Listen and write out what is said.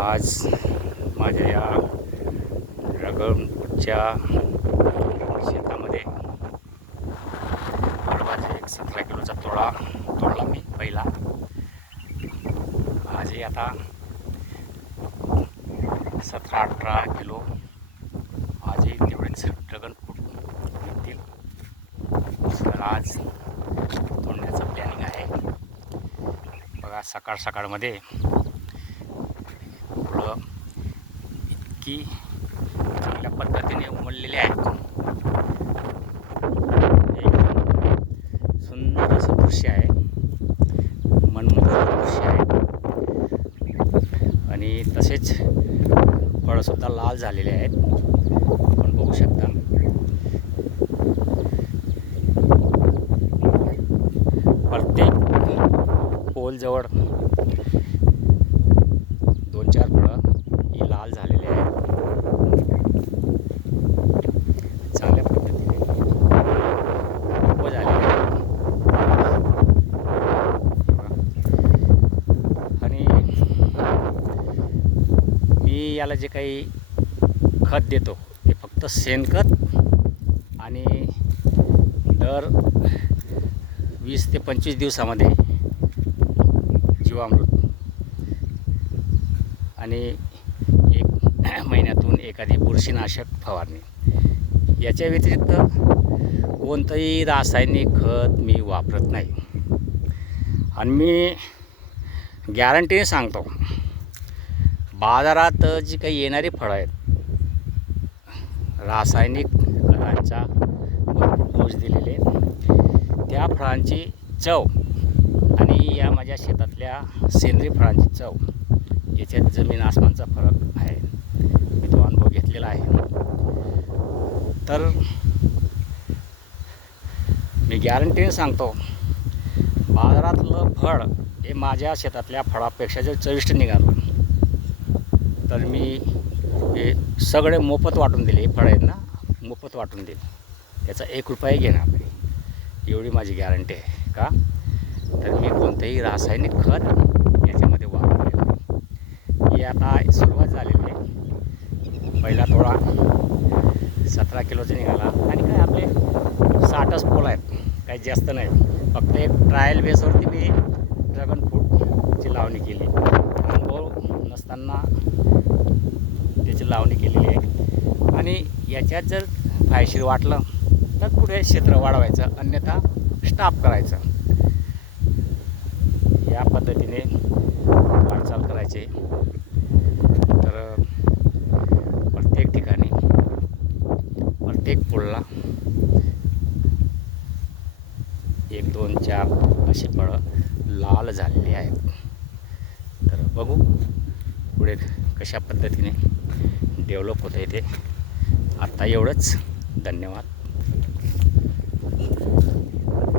आज माझ्या या ड्रॅगनच्या शेतामध्ये बरोबर 17 किलोचा तोडला मी पहिला. आजही आता 17-18 किलो आजही तेवढेच ड्रॅगन फ्रूट निघतील. तर आज तोडण्याचं प्लॅनिंग आहे. बघा सकाळमध्ये फुलं इतकी चांगल्या पद्धतीने उमललेले आहेत. एकदम सुंदर असं दृश्य आहे, मनमोहक दृश्य आहे. आणि तसेच फळंसुद्धा लाल झालेले आहेत, आपण बघू शकता. प्रत्येक पोलजवळ 2-4 फळं ही लाल झालेली आहेत. चांगल्या पद्धतीने उभं झालेले आहेत. आणि मी याला जे काही खत देतो ते फक्त शेणखत आणि दर 20 ते 25 दिवसामध्ये जीवामृत आणि 1 महिन्यातून एखादी बुरशीनाशक फवारणी. याच्या व्यतिरिक्त कोणतंही रासायनिक खत मी वापरत नाही. आणि मी गॅरंटीने सांगतो, बाजारात जी काही येणारी फळं आहेत रासायनिक खतांचा भरपूर डोस दिलेले, त्या फळांची चव आणि या माझ्या शेतातल्या सेंद्रिय फळांची चव याच्यात जमीन आसमानचा फरक आहे. मी तो अनुभव घेतलेला आहे. तर मी गॅरंटीने सांगतो, बाजारातलं फळ हे माझ्या शेतातल्या फळापेक्षा जर चविष्ट निघालं तर मी हे सगळे मोफत वाटून दिले. फळं आहेत ना, मोफत वाटून दिले, त्याचा 1 रुपया घेणार नाही, एवढी माझी गॅरंटी आहे. का तर मी कोणतंही रासायनिक खत याच्यामध्ये वापरलेलं नाही. ही आता सुरुवात झालेली आहे. पहिला थोडा 17 किलोचा निघाला आणि काय आपले 60च पोल आहेत, काही जास्त नाही. फक्त एक ट्रायल बेसवरती मी ड्रॅगन फ्रूटची लावणी केली. अनुभव नसताना त्याची लावणी केलेली आहे. आणि याच्यात जर फायदेशीर वाटलं तर पुढे क्षेत्र वाढवायचं, अन्यथा स्टॉप करायचं. या पद्धतीने वाटचाल करायची. तर प्रत्येक ठिकाणी प्रत्येक पोळला 1, 2, 4 अशी फळं लाल झालेली आहेत. तर बघू पुढे कशा पद्धतीने डेव्हलप होतं आहे ते. आत्ता एवढंच. धन्यवाद.